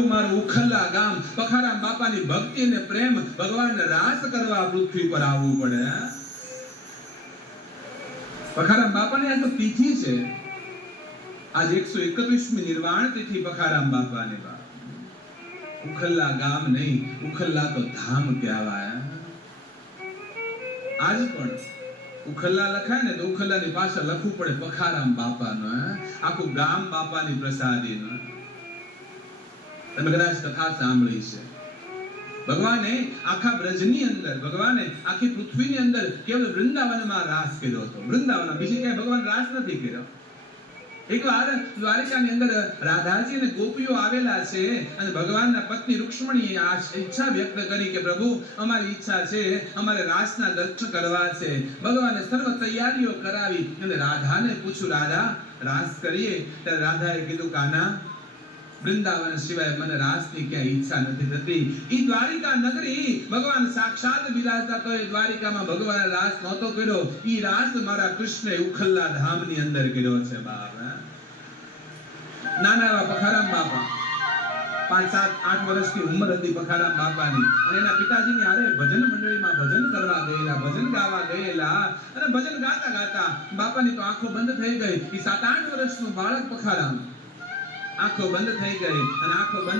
આખું મારું ઉખલ્લા ગામ પખારામ બાપાની ભક્તિ અને પ્રેમ ભગવાનને રાસ કરવા પૃથ્વી પર આવવું પડે. પખારામ બાપાની આ તો તિથિ છે. આજ 131મી નિર્વાણ તિથિ પખારામ બાપાની. ઉખલ્લા ગામ નહીં, ઉખલ્લા તો ધામ કહેવાય. આજ પણ ઉખલ્લા લખાય ને તો ઉખલ્લાની પાછળ લખવું પડે પખારામ બાપાનો. આખું ગામ બાપાની પ્રસાદીનો. તમે કદાચ કથા સાંભળી છે. ભગવાને આખા બ્રજની અંદર, ભગવાને આખી પૃથ્વીની અંદર કેવલ વૃંદાવનમાં રાસ કર્યો હતો. વૃંદાવનમાં, બીજી ક્યાંય ભગવાન રાસ નથી કર્યો. એકવાર દ્વારિકાની અંદર રાધાજી અને ગોપીઓ આવેલા છે અને ભગવાનના પત્ની રૂક્ષ્મણીએ આ ઈચ્છા વ્યક્ત કરી કે પ્રભુ, અમારી ઈચ્છા છે, અમારે રાસના દર્શન કરવા છે. ભગવાને સર્વ તૈયારીઓ કરાવી અને રાધાને પૂછ્યું, રાધા, રાસ કરીએ? ત્યારે રાધાએ કીધું, કાના, વૃંદાવન સિવાય મને રાસની ક્યાંય ઈચ્છા નથી થતી. ઈ દ્વારિકા નગરી ભગવાન સાક્ષાત બિરાજતા તો એ દ્વારિકામાં ભગવાને રાસ નહોતો કર્યો. ઈ રાસ મારા કૃષ્ણએ ઉખલ્લા ધામની અંદર કર્યો છે. બાપ, નાના એવા પખારામ બાપા, 5, 7, 8 વર્ષની ઉંમર હતી પખારામ બાપાની, અને એના પિતાજીની હારે ભજન મંડળીમાં ભજન કરવા ગયેલા, ભજન ગાવા ગયેલા, અને ભજન ગાતા ગાતા બાપાની તો આંખો બંધ થઈ ગઈ. ઈ 7, 8 વર્ષનું બાળક પખારામ, આંખો બંધ થઈ ગઈ, અને આંખો બંધ